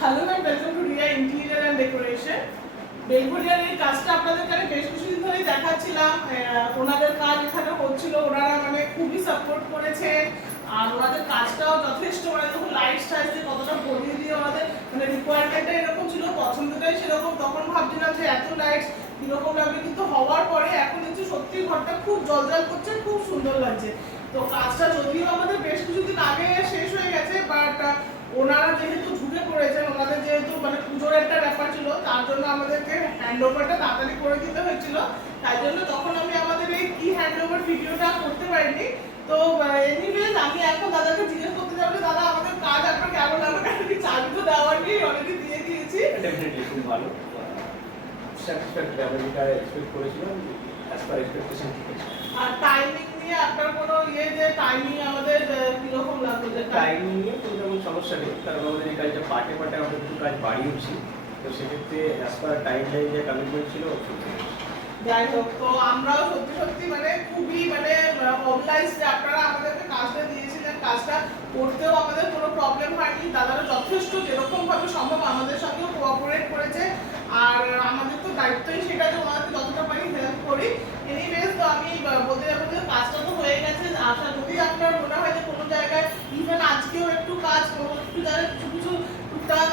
Hello ma'am, welcome to Riya interior and decoration. বেলঘরিয়ার এই কাজটা আপনাদের এখানে বেশ কিছুদিন ধরেই দেখাচ্ছিলাম। ওনাদের কাজ এখানে হচ্ছিল, ওনারা মানে খুবই সাপোর্ট করেছে। আর ওনাদের কাজটাও যথেষ্ট, মানে যখন লাইট টাইট দিয়ে কতটা বলিয়ে দিয়ে ওনাদের মানে রিকোয়ারমেন্টটা এরকম ছিল, পছন্দটাই সেরকম। তখন ভাবছিলাম যে এত লাইট কিরকম লাগবে, কিন্তু হওয়ার পরে এখন দেখছি সত্যি ঘরটা খুব জলজল করছে, খুব সুন্দর লাগছে। তো কাজটা যদিও আমাদের বেশ কিছুদিন আগে শেষ হয়ে গেছে, বাট ওনারা যেহেতু ঢুকে পড়েছেন, ওনাদের যেহেতু মানে পুজোর একটা ব্যাপার ছিল, তার জন্য আমাদেরকে হ্যান্ড ওভারটা তাড়াতাড়ি করে দিতে হয়েছিল। তাই জন্য তখন আমি আমাদের এই কি হ্যান্ড ওভার ভিডিওটা করতে পারিনি। তো এনিওয়েজ আমি এখন দাদাকে জিজ্ঞেস করতে যাবো, দাদা আমাদের কাজ আপনার কেমন লাগলো, কারণ কি চাবি তো দেওয়ার নেই, অলরেডি দিয়ে দিয়েছি। ডেফিনেটলি খুব ভালো, স্যাটিসফ্যাক্টরি আমি যেটা এক্সপেক্ট করেছিলাম অ্যাজ পার এক্সপেকটেশন ঠিক আছে। আর টাইমিং নিয়ে আপনার কোনো যে টাইমিং আমাদের কিরকম লাগলো? যে টাইমিং নিয়ে কোনো তেমন সমস্যা নেই, কারণ আমাদের এই কাজটা পার্টে পার্টে আমরা একটু কাজ বাড়িয়েছি, তো সেক্ষেত্রে অ্যাজ পার টাইম লাইন যে কমিটমেন্ট ছিল। যাই হোক, তো আমরাও সত্যি সত্যি মানে খুবই মানে অবলাইজ যে আপনারা আমাদেরকে কাজটা দিয়েছিলেন। কাজটা করতেও আমাদের কোনো প্রবলেম হয়নি, দাদারা যথেষ্ট যেরকম ভাবে সম্ভব আমাদের সঙ্গেও কোঅপারেট করেছে। আর আমাদের তো দায়িত্বই সেটা যে ওনাদেরকে যতটা পারি হেল্প করি। এনিওয়েজ, তো আমি বলতে যাবো যে কাজটা তো হয়ে গেছে। আশা যদি আপনার মনে হয় যে কোনো জায়গায় ইভেন আজকেও একটু কাজ একটু যারা কিছু কিছু টুকটাক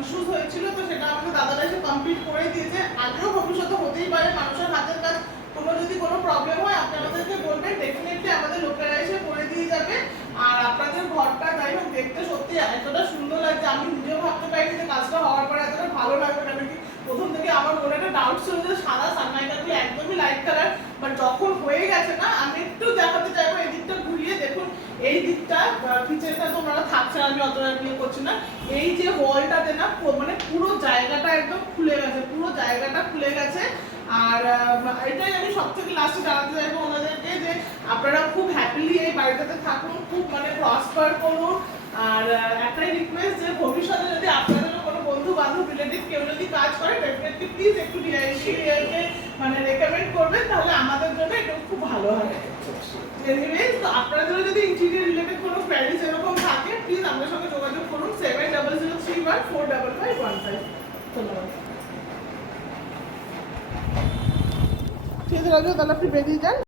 ইস্যুস হয়েছিল, তো সেটা আমাদের দাদারা এসে কমপ্লিট করে দিয়েছে। আগেও ভবিষ্যতে হতেই পারে মানুষের হাতের কাজ, কোনো যদি কোনো প্রবলেম হয় আপনি আমাদেরকে বলবেন, ডেফিনেটলি আমাদের লোকেরা এসে করে দিয়ে যাবে। আর আপনাদের ঘরটা যাই হোক দেখতে সত্যি এতটা সুন্দর লাগছে, আমি নিজেও ভাবতে পারিনি যে কাজটা হওয়ার পরে এতটা ভালো লাগবে। কারণ কি প্রথম থেকে আমার মনে একটা ডাউট ছিল যে সাদা সানলাইটগুলো একদমই লাইট কালার, বাট যখন হয়ে গেছে না, আমি একটু দেখাতে চাইবো এই দিকটা ঘুরিয়ে দেখুন। এই দিকটা কিচেনটা তো ওনারা থাকছে, আমি অতটা ইয়ে করছি না। এই যে ওয়ালটাতে না মানে পুরো জায়গাটা একদম খুলে গেছে, পুরো জায়গাটা খুলে গেছে। আর এটাই আমি সব থেকে লাস্টে জানাতে চাইবো ওনাদেরকে যে আপনারা খুব হ্যাপিলি এই বাড়িটাতে থাকুন, খুব মানে প্রসপার করুন। আর একটাই রিকোয়েস্ট যে ভবিষ্যতে যদি আপনাদেরও কোনো বন্ধু বান্ধব রিলেটিভ কেউ যদি কাজ করে, ডেফিনেটলি প্লিজ একটু ডিআইকে মানে রেকমেন্ড করবেন, তাহলে আমাদের জন্য এটা খুব ভালো হয়। এনিওয়েজ, তো আপনাদেরও যদি ইন্টেরিয়র রিলেটেড কোনো কোয়ারিজ এরকম থাকে, প্লিজ আমাদের সঙ্গে যোগাযোগ করুন 7003145515। ধন্যবাদ। ঠিক আছে রাজু, তাহলে আপনি বেরিয়ে যান।